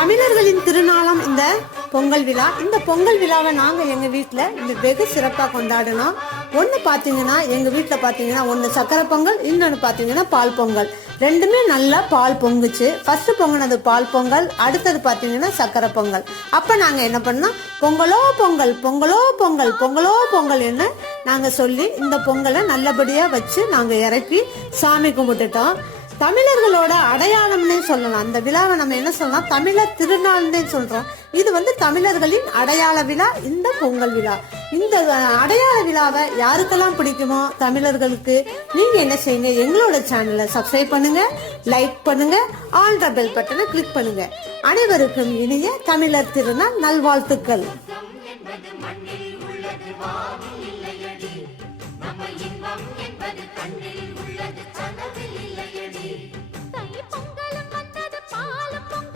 தமிழர்களின் திருநாளாம் இந்த பொங்கல் விழா. இந்த பொங்கல் விழாவை நாங்கள் எங்கள் வீட்டில் இந்த வெகு சிறப்பாக கொண்டாடினோம். ஒன்று பார்த்தீங்கன்னா எங்கள் வீட்டில் பார்த்தீங்கன்னா ஒன்று சக்கரை பொங்கல், இன்னொன்று பார்த்தீங்கன்னா பால் பொங்கல். ரெண்டுமே நல்லா பால் பொங்குச்சு. ஃபர்ஸ்ட் பொங்கினது பால் பொங்கல், அடுத்தது பார்த்தீங்கன்னா சக்கரை பொங்கல். அப்போ நாங்கள் என்ன பண்ணோம், பொங்கலோ பொங்கல் பொங்கலோ பொங்கல் பொங்கலோ பொங்கல் என்ன நாங்கள் சொல்லி இந்த பொங்கலை நல்லபடியாக வச்சு நாங்கள் இறக்கி சாமி கும்பிட்டுட்டோம். தமிழர்களோட அடையாளம்னே சொல்லலாம். அந்த விழாவை நம்ம என்ன சொல்லலாம், தமிழர் திருநாள்னே சொல்றோம். இது தமிழர்களின் அடையாள விழா இந்த பொங்கல் விழா. இந்த அடையாள விழாவை யாருக்கெல்லாம் பிடிக்குமோ தமிழர்களுக்கு நீங்க என்ன செய்யுங்க, எங்களோட சேனலை சப்ஸ்கிரைப் பண்ணுங்க, லைக் பண்ணுங்க, ஆல் த பெல் பட்டனை கிளிக் பண்ணுங்க. அனைவருக்கும் இனிய தமிழர் திருநாள் நல்வாழ்த்துக்கள்.